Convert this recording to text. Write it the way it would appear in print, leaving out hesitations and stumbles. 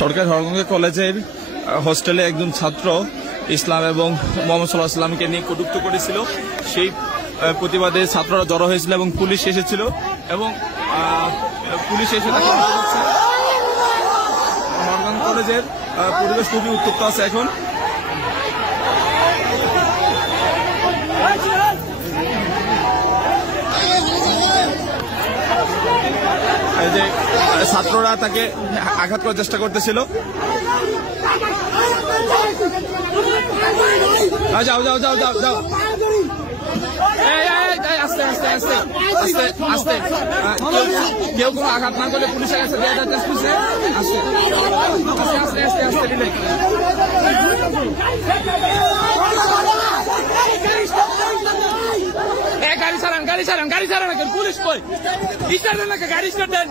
সরকারি হরগঙ্গা কলেজের হোস্টেলে একজন ছাত্র ইসলাম এবং মোহাম্মদ সাল্লাল্লাহু আলাইহি ওয়াসাল্লামকে নিয়ে কটূক্তি করেছিল। সেই প্রতিবাদে ছাত্ররা জড়ো হয়েছিল এবং পুলিশ এসেছিল এবং পুলিশ এসে তাকে হরগঙ্গা কলেজের পরিবেশ খুবই উত্তপ্ত আছে এখন। এই যে ছাত্ররা তাকে আঘাত করার চেষ্টা করতেছিল। যাও যাও যাও যাও যাও, আস্তে আস্তে আস্তে আস্তে আস্তে, কেউ কোনো আঘাত না করলে পুলিশের কাছে দেওয়া যাচ্ছে। আস্তে আস্তে আস্তে আস্তে দিলে গাড়ি চালান, গাড়ি চালান, গাড়ি চালান, পুলিশ কই? স্টার্ট দেন না, গাড়ি স্টার্ট দেন।